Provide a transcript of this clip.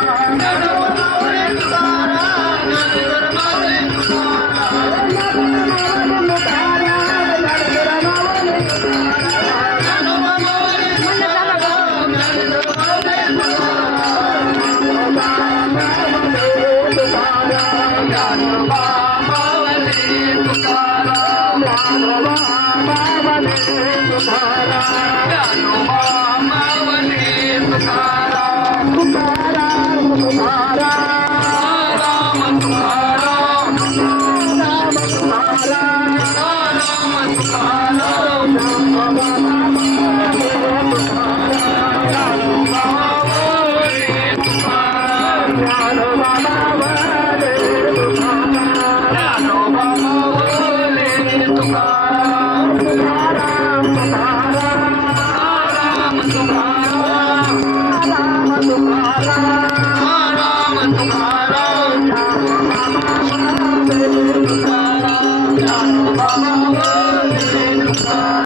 Bye. Bye.